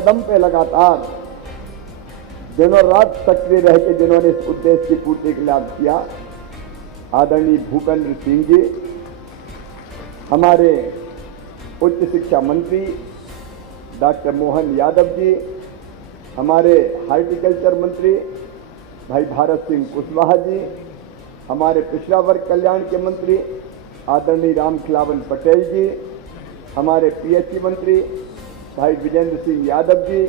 कदम पे लगातार दिनों रात सक्रिय रह के जिन्होंने इस उद्देश्य की पूर्ति के लिए किया, आदरणीय भूपेंद्र सिंह जी, हमारे उच्च शिक्षा मंत्री डॉक्टर मोहन यादव जी, हमारे हार्टिकल्चर मंत्री भाई भारत सिंह कुशवाहा जी, हमारे पिछड़ा वर्ग कल्याण के मंत्री आदरणीय रामखिलावन पटेल जी, हमारे पीएचई मंत्री भाई विजेंद्र सिंह यादव जी,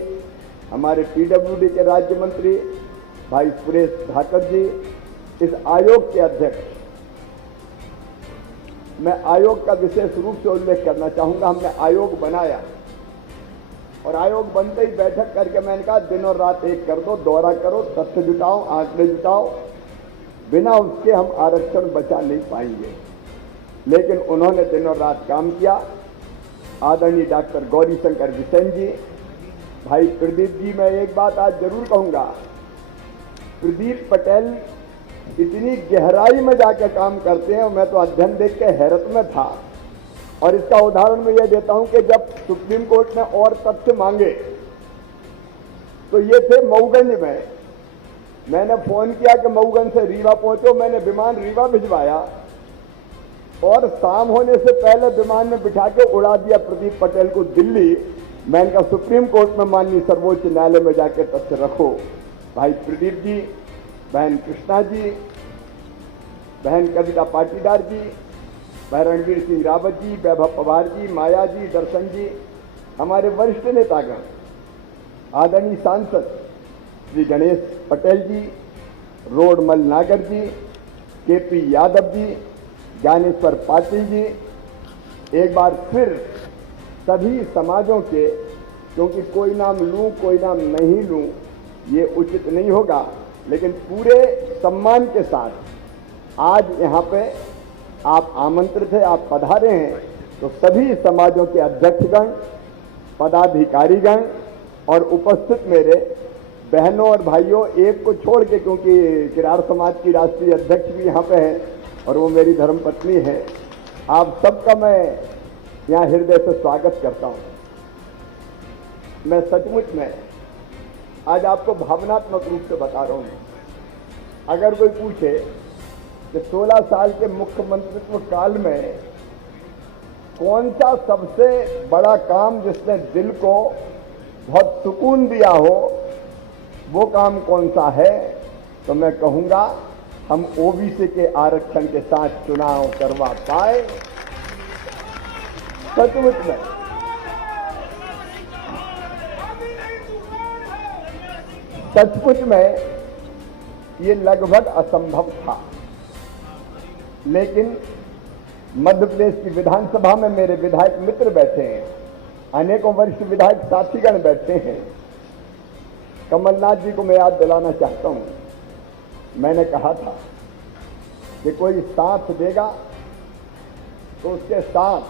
हमारे पीडब्ल्यूडी के राज्य मंत्री भाई सुरेश धाकर जी, इस आयोग के अध्यक्ष, मैं आयोग का विशेष रूप से उल्लेख करना चाहूंगा। हमने आयोग बनाया और आयोग बनते ही बैठक करके मैंने कहा दिनों रात एक कर दो, दौरा करो, तथ्य जुटाओ, आंकड़े जुटाओ, बिना उसके हम आरक्षण बचा नहीं पाएंगे। लेकिन उन्होंने दिनों रात काम किया। आदरणीय डॉक्टर गौरी शंकर बिसेन जी, भाई प्रदीप जी, मैं एक बात आज जरूर कहूंगा, प्रदीप पटेल इतनी गहराई में जाकर काम करते हैं और मैं तो अध्ययन देख के हैरत में था। और इसका उदाहरण मैं ये देता हूं कि जब सुप्रीम कोर्ट ने और तथ्य मांगे तो ये थे मऊगंज में। मैंने फोन किया कि मऊगंज से रीवा पहुंचो, मैंने विमान रीवा भिजवाया और शाम होने से पहले विमान में बिठा के उड़ा दिया प्रदीप पटेल को दिल्ली। मैंने कहा सुप्रीम कोर्ट में माननीय सर्वोच्च न्यायालय में जाकर तथ्य रखो। भाई प्रदीप जी, बहन कृष्णा जी, बहन कविता पाटीदार जी, भाई रणवीर सिंह रावत जी, वैभव पवार जी, माया जी, दर्शन जी, हमारे वरिष्ठ नेतागण, आदरणीय सांसद श्री गणेश पटेल जी, रोडमल नागर जी, केपी यादव जी, ज्ञानेश्वर पाटिल जी, एक बार फिर सभी समाजों के, क्योंकि कोई नाम लूं कोई नाम नहीं लूं ये उचित नहीं होगा, लेकिन पूरे सम्मान के साथ आज यहाँ पे आप आमंत्रित हैं, आप पधारे हैं, तो सभी समाजों के अध्यक्षगण, पदाधिकारीगण और उपस्थित मेरे बहनों और भाइयों, एक को छोड़ के, क्योंकि किरार समाज की राष्ट्रीय अध्यक्ष भी यहाँ पे है और वो मेरी धर्मपत्नी है, आप सबका मैं यहाँ हृदय से स्वागत करता हूँ। मैं सचमुच में आज आपको भावनात्मक रूप से बता रहा हूँ। अगर कोई पूछे कि 16 साल के मुख्यमंत्रित्व काल में कौन सा सबसे बड़ा काम जिसने दिल को बहुत सुकून दिया हो, वो काम कौन सा है, तो मैं कहूंगा हम ओबीसी के आरक्षण के साथ चुनाव करवा पाए। सचमुच में ये लगभग असंभव था, लेकिन मध्य प्रदेश की विधानसभा में मेरे विधायक मित्र बैठे हैं, अनेकों वरिष्ठ विधायक साथीगण बैठे हैं। कमलनाथ जी को मैं याद दिलाना चाहता हूं, मैंने कहा था कि कोई साथ देगा तो उसके साथ,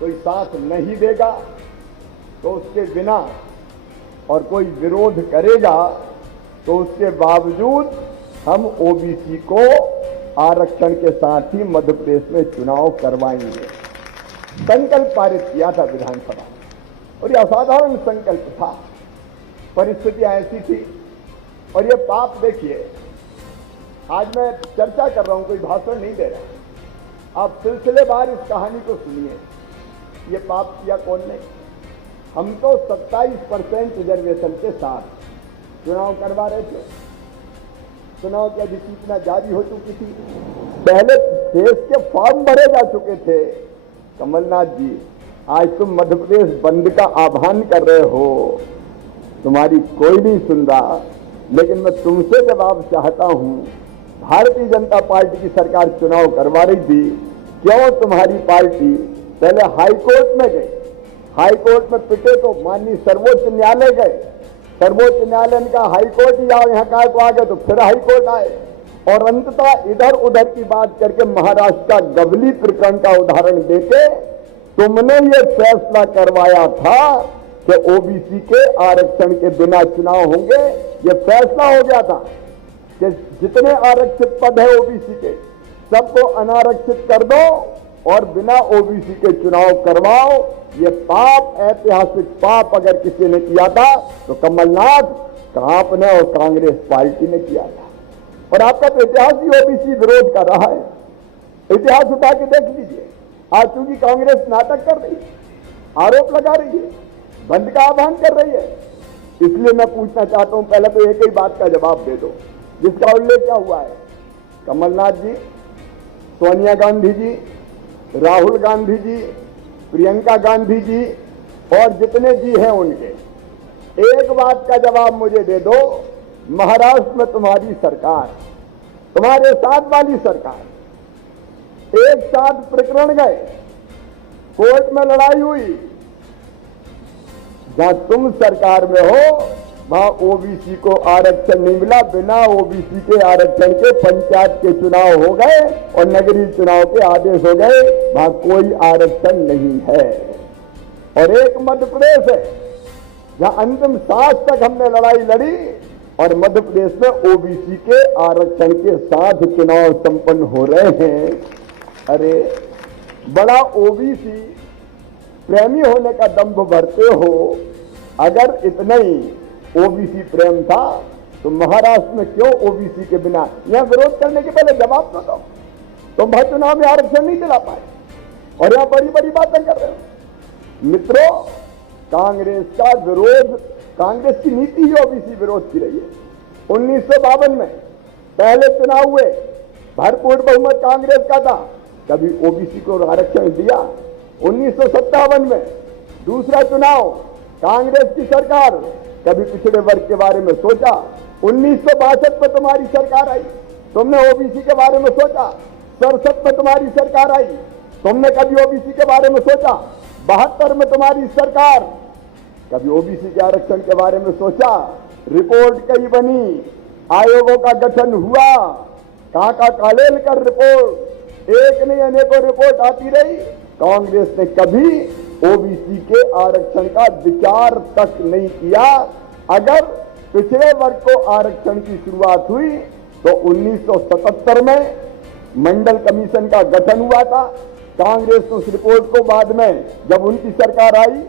कोई साथ नहीं देगा तो उसके बिना, और कोई विरोध करेगा तो उसके बावजूद हम ओबीसी को आरक्षण के साथ ही मध्य प्रदेश में चुनाव करवाएंगे। संकल्प पारित किया था विधानसभा में और यह असाधारण संकल्प था। परिस्थितियां ऐसी थी और ये पाप देखिए, आज मैं चर्चा कर रहा हूं, कोई भाषण नहीं दे रहा। आप सिलसिलेवार इस कहानी को सुनिए। ये पाप किया कौन ने? हम तो 27% रिजर्वेशन के साथ चुनाव करवा रहे थे। चुनाव की अधिसूचना जारी हो चुकी थी, पहले देश के फॉर्म भरे जा चुके थे। कमलनाथ जी, आज तुम मध्य प्रदेश बंद का आह्वान कर रहे हो, तुम्हारी कोई नहीं सुन रहा, लेकिन मैं तुमसे जवाब चाहता हूं। भारतीय जनता पार्टी की सरकार चुनाव करवा रही थी, क्यों तुम्हारी पार्टी पहले हाईकोर्ट में गई, हाईकोर्ट में पिटे तो माननीय सर्वोच्च न्यायालय गए, सर्वोच्च न्यायालय ने कहा हाईकोर्ट ही आओ, यहाँ काय को आ गए तो फिर हाईकोर्ट आए, और अंततः इधर उधर की बात करके महाराष्ट्र का गवली प्रकरण का उदाहरण देके तुमने ये फैसला करवाया था कि ओबीसी के आरक्षण के बिना चुनाव होंगे। ये फैसला हो गया था कि जितने आरक्षित पद है ओबीसी के सबको अनारक्षित कर दो, और बिना ओबीसी के चुनाव करवाओ। ये पाप, ऐतिहासिक पाप अगर किसी ने किया था तो कमलनाथ, आप ने और कांग्रेस पार्टी ने किया था। और आपका तो इतिहास ही ओबीसी विरोध कर रहा है। इतिहास उठा के देख लीजिए। आज चूंकि कांग्रेस नाटक कर रही है, आरोप लगा रही है, बंद का आह्वान कर रही है, इसलिए मैं पूछना चाहता हूं, पहले तो एक ही बात का जवाब दे दो जिसका उल्लेख क्या हुआ है। कमलनाथ जी, सोनिया गांधी जी, राहुल गांधी जी, प्रियंका गांधी जी और जितने जी हैं उनके, एक बात का जवाब मुझे दे दो। महाराष्ट्र में तुम्हारी सरकार, तुम्हारे साथ वाली सरकार, एक साथ प्रकरण गए, कोर्ट में लड़ाई हुई, जहां तुम सरकार में हो वहां ओबीसी को आरक्षण नहीं मिला। बिना ओबीसी के आरक्षण के पंचायत के चुनाव हो गए और नगरीय चुनाव के आदेश हो गए, वहां कोई आरक्षण नहीं है। और एक मध्य प्रदेश है जहां अंतिम सांस तक हमने लड़ाई लड़ी और मध्य प्रदेश में ओबीसी के आरक्षण के साथ चुनाव संपन्न हो रहे हैं। अरे बड़ा ओबीसी प्रेमी होने का दंभ भरते हो। अगर इतना ही ओबीसी प्रेम था तो महाराष्ट्र में क्यों ओबीसी के बिना, यहां विरोध करने के पहले जवाब तो दो। तुम भाई चुनाव में आरक्षण नहीं दिला पाए और यहां बड़ी बड़ी बातें कर रहे हो। मित्रों, कांग्रेस का विरोध, कांग्रेस की नीति ही ओबीसी विरोध की रही है। 1952 में पहले चुनाव हुए, भरपूर बहुमत कांग्रेस का था, कभी ओबीसी को आरक्षण दिया। 1957 में दूसरा चुनाव, कांग्रेस की सरकार, कभी पिछड़े वर्ग के बारे में सोचा। 1962 में तुम्हारी सरकार आई, तुमने ओबीसी के बारे में सोचा। 67 में तुम्हारी सरकार आई, तुमने कभी ओबीसी के बारे में सोचा। 72 में तुम्हारी सरकार, कभी ओबीसी के आरक्षण के बारे में सोचा। रिपोर्ट कई बनी, आयोगों का गठन हुआ, काका कालेल कर रिपोर्ट, एक नहीं अनेकों रिपोर्ट आती रही। कांग्रेस ने कभी ओबीसी के आरक्षण का विचार तक नहीं किया। अगर पिछड़े वर्ग को आरक्षण की शुरुआत हुई तो 1977 में मंडल कमीशन का गठन हुआ था। कांग्रेस ने उस रिपोर्ट को बाद में जब उनकी सरकार आई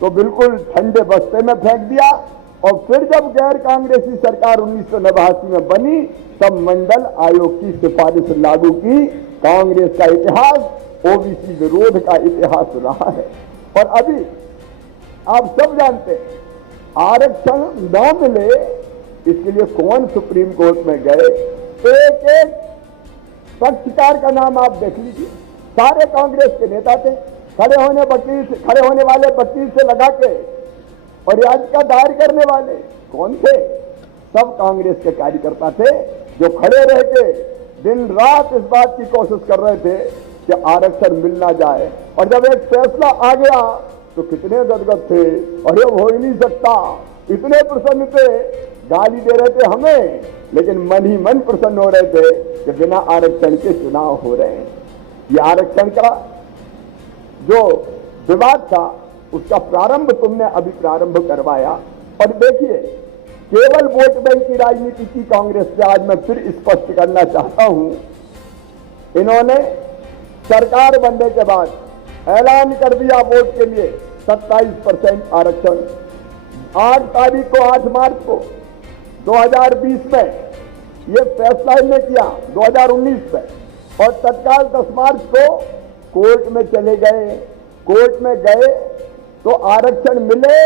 तो बिल्कुल ठंडे बस्ते में फेंक दिया। और फिर जब गैर कांग्रेसी सरकार 1989 में बनी तब मंडल आयोग की सिफारिश लागू की। कांग्रेस का इतिहास ओबीसी विरोध का इतिहास रहा है। और अभी आप सब जानते हैं, आरक्षण न मिले इसके लिए कौन सुप्रीम कोर्ट में गए। एक एक पक्षकार का नाम आप देख लीजिए, सारे कांग्रेस के नेता थे। खड़े होने वाले वकील से लगा के और याचिका दायर करने वाले कौन थे? सब कांग्रेस के कार्यकर्ता थे जो खड़े रह के दिन रात इस बात की कोशिश कर रहे थे कि आरक्षण मिल ना जाए। और जब एक फैसला आ गया तो कितने गदगद थे, अरे हो ही नहीं सकता, इतने प्रसन्न थे, गाली दे रहे थे हमें, लेकिन मन ही मन प्रसन्न हो रहे थे कि बिना आरक्षण के चुनाव हो रहे हैं। ये आरक्षण का जो विवाद था उसका प्रारंभ तुमने अभी प्रारंभ करवाया। और देखिए, केवल वोट बैंक की राजनीति की कांग्रेस से आज मैं फिर स्पष्ट करना चाहता हूं। इन्होंने सरकार बनने के बाद ऐलान कर दिया वोट के लिए 27% आरक्षण। 8 मार्च को 2020 में ये फैसला इन्होंने किया, 2019 में, और तत्काल 10 मार्च को कोर्ट में चले गए। कोर्ट में गए तो आरक्षण मिले।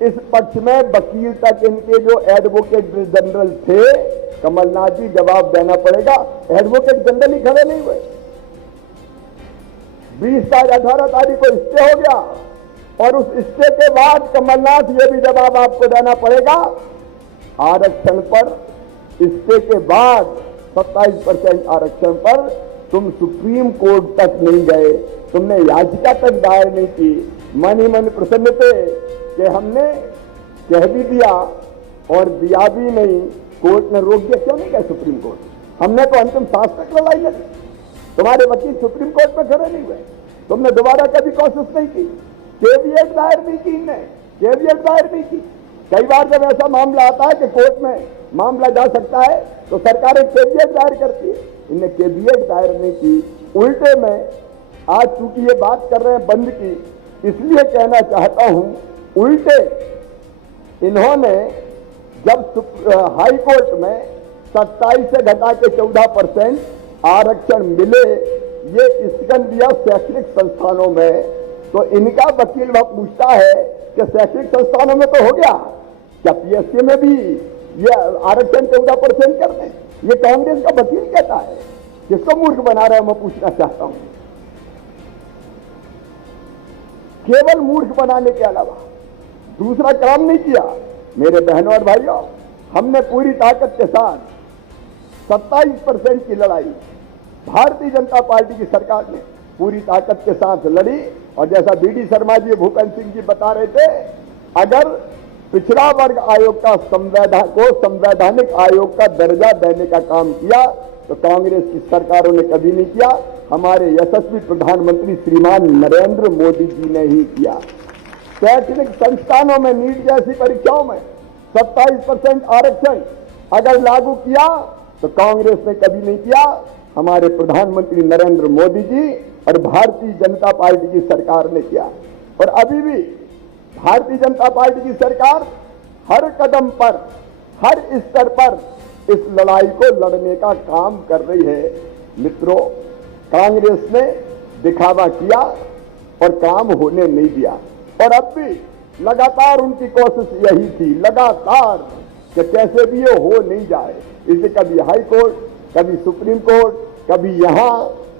इस पक्ष में वकील तक इनके जो एडवोकेट जनरल थे, कमलनाथ जी जवाब देना पड़ेगा, एडवोकेट जनरल ही खड़े नहीं हुए। 18 तारीख को स्टे हो गया और उस स्टे के बाद कमलनाथ ये भी जवाब आपको देना पड़ेगा, आरक्षण पर स्टे के बाद 27% आरक्षण पर तुम सुप्रीम कोर्ट तक नहीं गए, तुमने याचिका तक दायर नहीं की। मन ही मन प्रसन्न थे कि हमने कह भी दिया और दिया भी नहीं, कोर्ट ने रोक दिया। क्यों नहीं गए सुप्रीम कोर्ट? हमने तो अंतिम सांस तक लड़ाई लड़ी, तुम्हारे वकील सुप्रीम कोर्ट में खड़े नहीं हुए, तुमने दोबारा कभी कोशिश नहीं की, केवीएट दायर नहीं की, इनने केवीएट दायर नहीं की। कई बार जब ऐसा मामला आता है कि कोर्ट में मामला जा सकता है तो सरकारें केवीएट दायर करती है, इनने केवीएट दायर नहीं की। उल्टे में आज चूंकि ये बात कर रहे हैं बंद की, इसलिए कहना चाहता हूं, उल्टे इन्होंने जब हाई कोर्ट में 27 से घटा के 14% आरक्षण मिले, ये स्थगन दिया शैक्षणिक संस्थानों में, तो इनका वकील वह पूछता है कि शैक्षणिक संस्थानों में तो हो गया, क्या पीएससी में भी ये आरक्षण 14% कर दें? ये कांग्रेस का वकील कहता है। किसको मूर्ख बना रहे हैं, मैं पूछना चाहता हूं। केवल मूर्ख बनाने के अलावा दूसरा काम नहीं किया। मेरे बहनों और भाइयों, हमने पूरी ताकत के साथ 27% की लड़ाई भारतीय जनता पार्टी की सरकार ने पूरी ताकत के साथ लड़ी। और जैसा बीडी शर्मा जी, भूपेंद्र सिंह जी बता रहे थे, अगर पिछड़ा वर्ग आयोग का संवैधानिक आयोग का दर्जा देने का काम किया तो कांग्रेस की सरकारों ने कभी नहीं किया। हमारे यशस्वी प्रधानमंत्री श्रीमान नरेंद्र मोदी जी ने ही किया। शैक्षणिक संस्थानों में नीट जैसी परीक्षाओं में 27% आरक्षण अगर लागू किया तो कांग्रेस ने कभी नहीं किया। हमारे प्रधानमंत्री नरेंद्र मोदी जी और भारतीय जनता पार्टी की सरकार ने किया। और अभी भी भारतीय जनता पार्टी की सरकार हर कदम पर, हर स्तर पर इस लड़ाई को लड़ने का काम कर रही है। मित्रों, कांग्रेस ने दिखावा किया और काम होने नहीं दिया। और अब भी लगातार उनकी कोशिश यही थी, लगातार, कि कैसे भी ये हो नहीं जाए। इसे कभी हाई कोर्ट, कभी सुप्रीम कोर्ट, कभी यहां,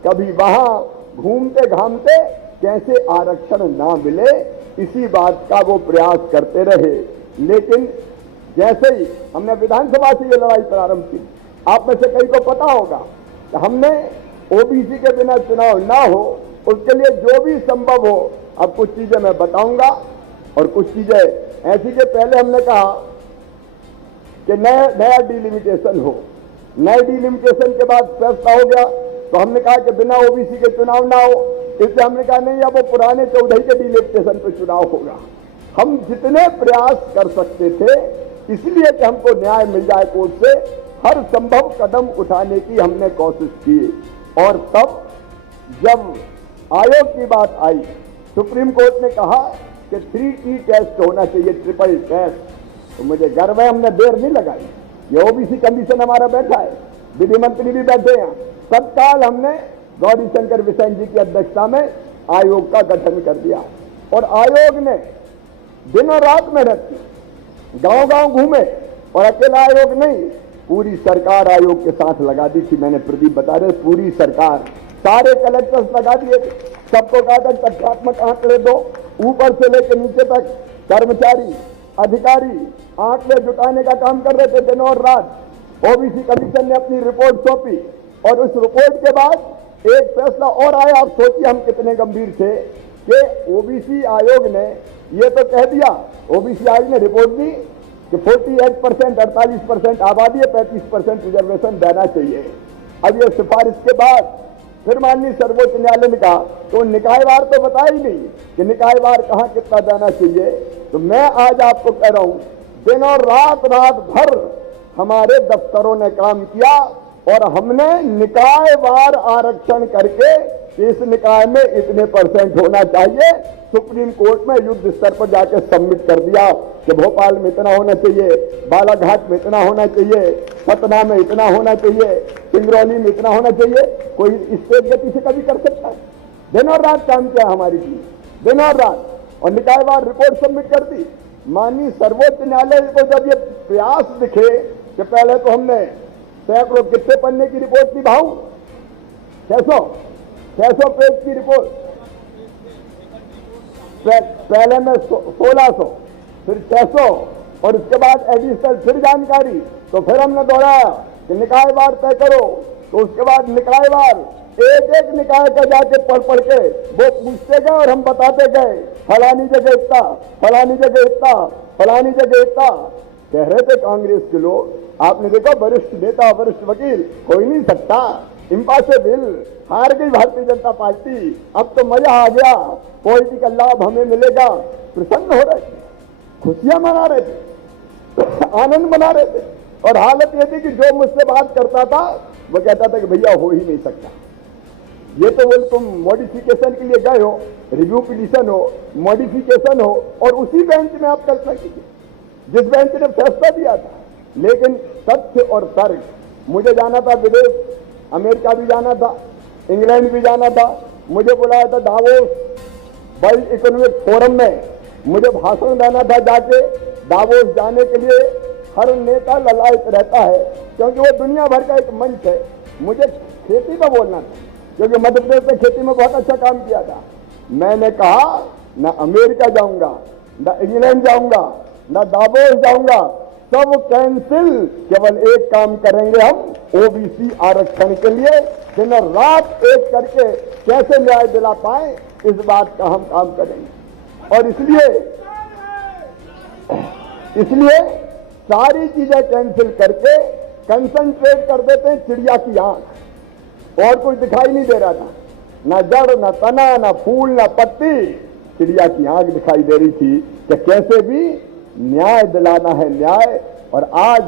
कभी वहां, घूमते घामते कैसे आरक्षण ना मिले, इसी बात का वो प्रयास करते रहे। लेकिन जैसे ही हमने विधानसभा से ये लड़ाई प्रारंभ की, आप में से कई को पता होगा कि हमने ओबीसी के बिना चुनाव ना हो, उसके लिए जो भी संभव हो, अब कुछ चीजें मैं बताऊंगा और कुछ चीजें ऐसी कि पहले हमने कहा कि नया डिलिमिटेशन हो। नए डिलिमिटेशन के बाद फैसला हो गया तो हमने कहा कि बिना ओबीसी के चुनाव ना हो। इसलिए हमने कहा नहीं, अब वो पुराने 14 के डिलिमिटेशन पे चुनाव होगा। हम जितने प्रयास कर सकते थे, इसलिए कि हमको न्याय मिल जाए कोर्ट से, हर संभव कदम उठाने की हमने कोशिश की। और तब जब आयोग की बात आई, सुप्रीम कोर्ट ने कहा कि 3T टेस्ट होना चाहिए, ट्रिपल टेस्ट। तो मुझे गर्व है, हमने देर नहीं लगाई। ये ओबीसी कमीशन हमारा बैठा है, विधि मंत्री भी बैठे हैं। तत्काल हमने गौरी शंकर बिसेन जी की अध्यक्षता में आयोग का गठन कर दिया। और आयोग ने दिनों रात मेहनत की, गांव-गांव घूमे। और अकेला आयोग नहीं, पूरी सरकार आयोग के साथ लगा दी थी। मैंने प्रदीप बता रहे, पूरी सरकार, सारे कलेक्टर्स लगा दिए थे। सबको कहा था तथ्यात्मक आंकड़े दो, ऊपर से लेकर नीचे तक कर्मचारी, अधिकारी आंकड़े जुटाने का काम कर रहे थे दिनों और रात। ओबीसी कमीशन ने अपनी रिपोर्ट सौंपी और उस रिपोर्ट के बाद एक फैसला और आया। आप सोचिए हम कितने गंभीर थे कि ओबीसी आयोग ने ये तो कह दिया, ओबीसी आयोग ने रिपोर्ट दी कि 48%, 48% आबादी है, 35% रिजर्वेशन देना चाहिए। अब ये सिफारिश के बाद फिर माननीय सर्वोच्च न्यायालय ने कहा, तो निकायवार तो बता ही नहीं कि निकायवार कहां कितना देना चाहिए। तो मैं आज आपको कह रहा हूं, दिन और रात भर हमारे दफ्तरों ने काम किया और हमने निकायवार आरक्षण करके इस निकाय में इतने % होना चाहिए, सुप्रीम कोर्ट में युद्ध स्तर पर जाकर सबमिट कर दिया कि भोपाल में इतना होना चाहिए, बालाघाट में इतना होना चाहिए, सतना में इतना होना चाहिए, सिंगरौली में इतना होना चाहिए। कोई इस तेज गति से कभी कर सकता है? दिन और रात काम किया हमारी टीम, दिन और रात, और निकायवार रिपोर्ट सबमिट कर दी। माननीय सर्वोच्च न्यायालय को जब ये प्रयास दिखे कि पहले तो हमने सैकड़ों कितने पन्ने की रिपोर्ट थी भाऊ, 600 पेज की रिपोर्ट, पहले में 1600, फिर 600, और उसके बाद एडिशनल फिर जानकारी। तो फिर हमने दोहराया कि निकायवार तय करो। तो उसके बाद निकायवार एक एक निकाय का जाके पढ़ के वो पूछते गए और हम बताते गए, फलानी जगह इतना, फलानी जगह इतना, फलानी जगह इतना। कह रहे थे कांग्रेस के लोग, आपने देखा वरिष्ठ नेता, वरिष्ठ वकील, हो ही नहीं सकता, इम्पॉसिबल, हार गई भारतीय जनता पार्टी, अब तो मजा आ गया, पॉलिटिकल लाभ हमें मिलेगा। प्रसन्न हो रहे थे, खुशियां मना रहे थे, आनंद मना रहे थे। और हालत यह थी कि जो मुझसे बात करता था वो कहता था कि भैया हो ही नहीं सकता। ये तो बोले तुम मॉडिफिकेशन के लिए गए हो, रिव्यू पिटीशन हो, मॉडिफिकेशन हो, और उसी बेंच में आप कल्पना कीजिए जिस बेंच ने फैसला दिया था। लेकिन तथ्य और तर्क, मुझे जाना था विदेश, अमेरिका भी जाना था, इंग्लैंड भी जाना था, मुझे बुलाया था दावोस वर्ल्ड इकोनॉमिक फोरम में, मुझे भाषण देना था। जाके दावोस जाने के लिए हर नेता ललायत रहता है, क्योंकि वो दुनिया भर का एक मंच है। मुझे खेती का बोलना था, क्योंकि मध्य प्रदेश में खेती में बहुत अच्छा काम किया था। मैंने कहा ना अमेरिका जाऊंगा, ना इंग्लैंड जाऊंगा, ना दावोस जाऊंगा, सब कैंसिल। केवल एक काम करेंगे हम, ओबीसी आरक्षण के लिए दिन रात एक करके कैसे न्याय दिला पाए, इस बात का हम काम करेंगे। और इसलिए सारी चीजें कैंसिल करके कंसंट्रेट कर देते हैं चिड़िया की आंख। और कुछ दिखाई नहीं दे रहा था, ना जड़, ना तना, ना फूल, ना पत्ती, चिड़िया की आंख दिखाई दे रही थी कि कैसे भी न्याय दिलाना है, न्याय। और आज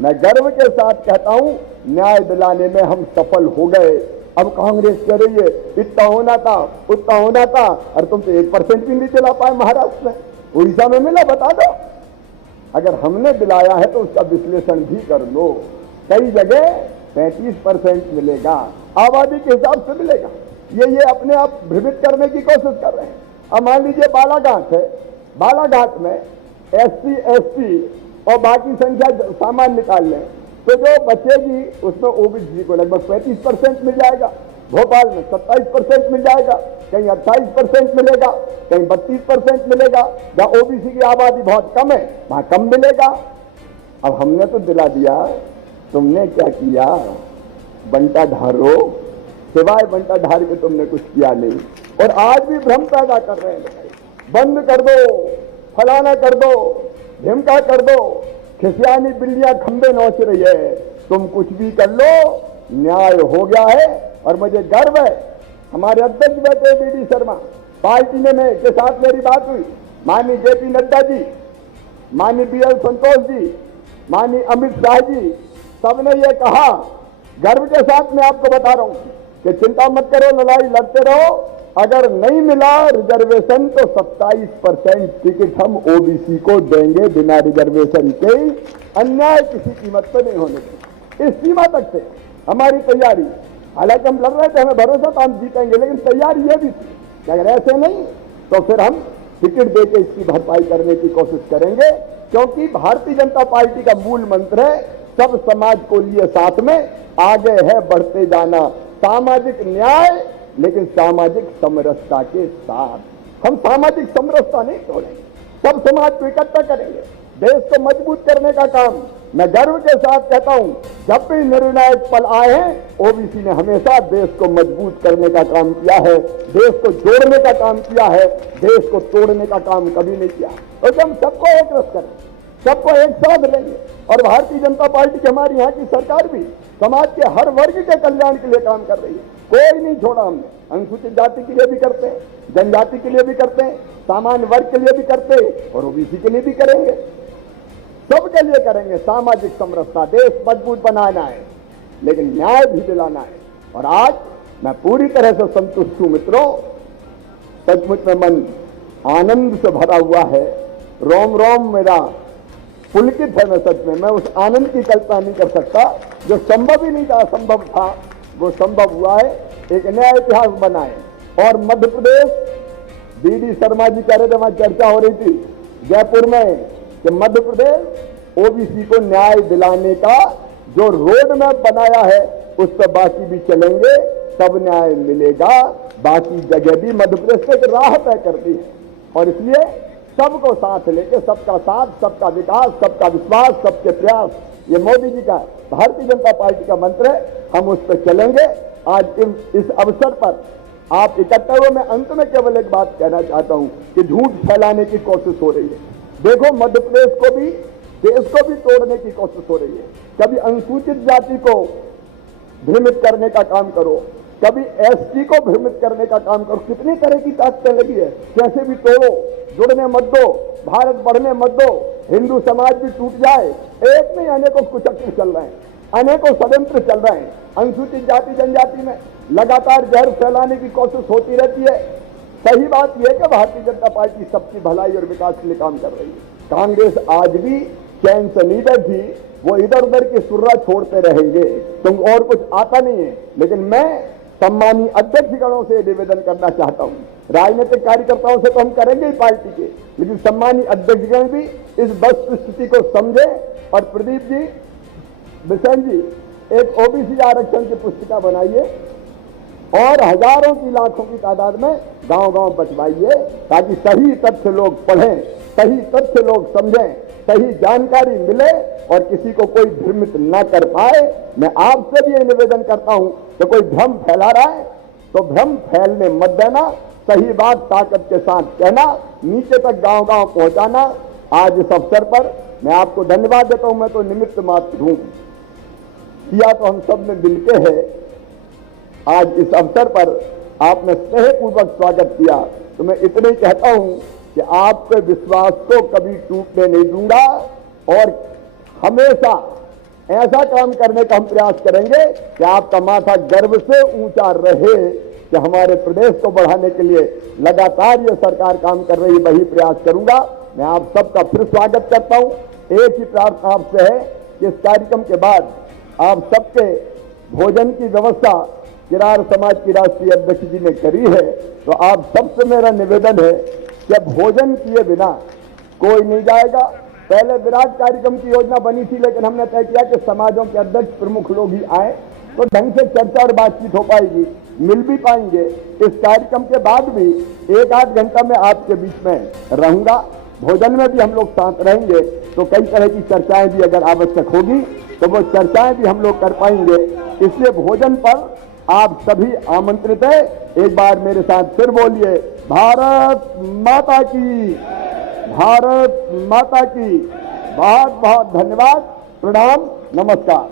मैं गर्व के साथ कहता हूं, न्याय दिलाने में हम सफल हो गए। अब कांग्रेस कह रही है इतना होना था, उतना होना था, और तुम तो 1% भी नहीं दिला पाए महाराष्ट्र में, उड़ीसा में मिला, बता दो। अगर हमने दिलाया है तो उसका विश्लेषण भी कर लो। कई जगह 35% मिलेगा, आबादी के हिसाब से मिलेगा। ये अपने आप भ्रमित करने की कोशिश कर रहे हैं। अब मान लीजिए बालाघाट है, बालाघाट में SC ST और बाकी संख्या सामान निकाल लें तो जो बचेगी उसमें ओबीसी को लगभग 35% मिल जाएगा, भोपाल में 27% मिल जाएगा, कहीं 28% मिलेगा, कहीं 32% मिलेगा। जहां ओबीसी की आबादी बहुत कम है वहां कम मिलेगा। अब हमने तो दिला दिया, तुमने क्या किया? बंटा ढारो, सिवाय बंटा ढार के तुमने कुछ किया नहीं। और आज भी भ्रम पैदा कर रहे हैं, बंद कर दो, फलाना कर दो, ढिमका कर दो, खिसियानी बिल्लियां खंबे नोच रही है। तुम कुछ भी कर लो, न्याय हो गया है। और मुझे गर्व है, हमारे अध्यक्ष बैठे बीडी शर्मा, पार्टी में के साथ मेरी बात हुई, माननीय JP नड्डा जी, माननीय BL संतोष जी, माननीय अमित शाह जी, सबने ये कहा, गर्व के साथ मैं आपको बता रहा हूं कि चिंता मत करो, लड़ाई लड़ते रहो। अगर नहीं मिला रिजर्वेशन तो 27% टिकट हम ओबीसी को देंगे बिना रिजर्वेशन के। अन्याय किसी कीमत पर नहीं होने देंगे। इस सीमा तक से हमारी तैयारी, हालांकि हम लड़ रहे थे, हमें भरोसा था हम जीतेंगे, लेकिन तैयारी ये भी थी कि अगर ऐसे नहीं तो फिर हम टिकट देके इसकी भरपाई करने की कोशिश करेंगे। क्योंकि भारतीय जनता पार्टी का मूल मंत्र है सब समाज को लिए साथ में, आगे है बढ़ते जाना, सामाजिक न्याय लेकिन सामाजिक समरसता के साथ। हम सामाजिक समरसता नहीं छोड़ेंगे, सब समाज को इकट्ठा करेंगे, देश को मजबूत करने का काम। मैं गर्व के साथ कहता हूं, जब भी निर्णायक पल आए हैं ओबीसी ने हमेशा देश को मजबूत करने का काम किया है, देश को जोड़ने का काम किया है, देश को तोड़ने का काम कभी नहीं किया। और हम सबको एक रस करें, सबको एक साथ लेंगे। और भारतीय जनता पार्टी की, हमारी यहाँ की सरकार भी समाज के हर वर्ग के कल्याण के लिए काम कर रही है, कोई नहीं छोड़ा हमने। अनुसूचित जाति के लिए भी करते हैं, जनजाति के लिए भी करते हैं, सामान्य वर्ग के लिए भी करते हैं, और ओबीसी के लिए भी करेंगे, सबके लिए करेंगे। सामाजिक समरसता, देश मजबूत बनाना है लेकिन न्याय भी दिलाना है। और आज मैं पूरी तरह से संतुष्ट हूं मित्रों, सचमुच में मन आनंद से भरा हुआ है, रोम रोम मेरा पुलकित है। मैं सच में, मैं उस आनंद की कल्पना नहीं कर सकता। जो संभव ही नहीं था, असंभव था, वो संभव हुआ है। एक नया इतिहास बना है। और मध्य प्रदेश, BD शर्मा जी कह रहे थे, वहां चर्चा हो रही थी जयपुर में कि मध्य प्रदेश ओबीसी को न्याय दिलाने का जो रोड मैप बनाया है उस पर बाकी भी चलेंगे, तब न्याय मिलेगा। बाकी जगह भी मध्य प्रदेश को एक राह तय करती है। और इसलिए सबको साथ लेके, सबका साथ, सबका विकास, सबका विश्वास, सबके प्रयास, ये मोदी जी का, भारतीय जनता पार्टी का मंत्र है। हम उस पर चलेंगे। आज इस अवसर पर आप इकट्ठा हुए, मैं अंत में केवल एक बात कहना चाहता हूं कि झूठ फैलाने की कोशिश हो रही है। देखो, मध्य प्रदेश को भी, देश को भी तोड़ने की कोशिश हो रही है। कभी अनुसूचित जाति को भ्रमित करने का काम करो, कभी ST को भ्रमित करने का काम करो। कितनी तरह की ताकतें लगी है, कैसे भी तोड़ो, जुड़ने मत दो, भारत बढ़ने मत दो, हिंदू समाज भी टूट जाए। एक नहीं, अनेकों कुचक्र चल रहे हैं। अनेकों षड्यंत्र चल रहे हैं। अनुसूचित जाति जनजाति में लगातार जहर फैलाने की कोशिश होती रहती है। सही बात यह है कि भारतीय जनता पार्टी सबकी भलाई और विकास के लिए काम कर रही है। कांग्रेस आज भी चैन से नहीं बैठी, वो इधर उधर की सुर्रा छोड़ते रहेंगे, तुम और कुछ आता नहीं है। लेकिन मैं सम्मानीय अध्यक्षगणों से निवेदन करना चाहता हूं, राजनीतिक कार्यकर्ताओं से तो हम करेंगे ही पार्टी के, लेकिन सम्मानीय अध्यक्षगण भी इस वस्तुस्थिति को समझे। और प्रदीप जी, बिशन जी, एक ओबीसी आरक्षण की पुस्तिका बनाइए और हजारों की लाखों की तादाद में गांव-गांव बंटवाइए, ताकि सही तथ्य लोग पढ़ें, सही तथ्य लोग समझें, सही जानकारी मिले और किसी को कोई भ्रमित न कर पाए। मैं आपसे भी ये निवेदन करता हूं कि कोई भ्रम फैला रहा है तो भ्रम फैलने मत देना, सही बात ताकत के साथ कहना, नीचे तक गांव-गांव पहुंचाना। आज इस अवसर पर मैं आपको धन्यवाद देता हूं। मैं तो निमित्त मात्र हूं, किया तो हम सब ने मिलके है। आज इस अवसर पर आपने स्नेहपूर्वक स्वागत किया, तो मैं इतना ही कहता हूं कि आपके विश्वास को कभी टूटने नहीं दूंगा और हमेशा ऐसा काम करने का हम प्रयास करेंगे कि आपका माथा गर्व से ऊंचा रहे कि हमारे प्रदेश को बढ़ाने के लिए लगातार ये सरकार काम कर रही, वही प्रयास करूंगा। मैं आप सबका फिर स्वागत करता हूं। एक ही प्रार्थना आपसे है कि इस कार्यक्रम के बाद आप सबके भोजन की व्यवस्था किरार समाज की राष्ट्रीय अध्यक्ष जी ने करी है, तो आप सबसे मेरा निवेदन है कि भोजन किए बिना कोई नहीं जाएगा। पहले विराट कार्यक्रम की योजना बनी थी, लेकिन हमने तय किया कि समाजों के अध्यक्ष प्रमुख लोग ही आए तो ढंग से चर्चा और बातचीत हो पाएगी, मिल भी पाएंगे। इस कार्यक्रम के बाद भी 1-8 घंटा में आपके बीच में रहूंगा, भोजन में भी हम लोग साथ रहेंगे, तो कई तरह की चर्चाएं भी अगर आवश्यक होगी तो वो चर्चाएं भी हम लोग कर पाएंगे। इसलिए भोजन पर आप सभी आमंत्रित हैं। एक बार मेरे साथ फिर बोलिए, भारत माता की, भारत माता की। बहुत बहुत धन्यवाद, प्रणाम, नमस्कार।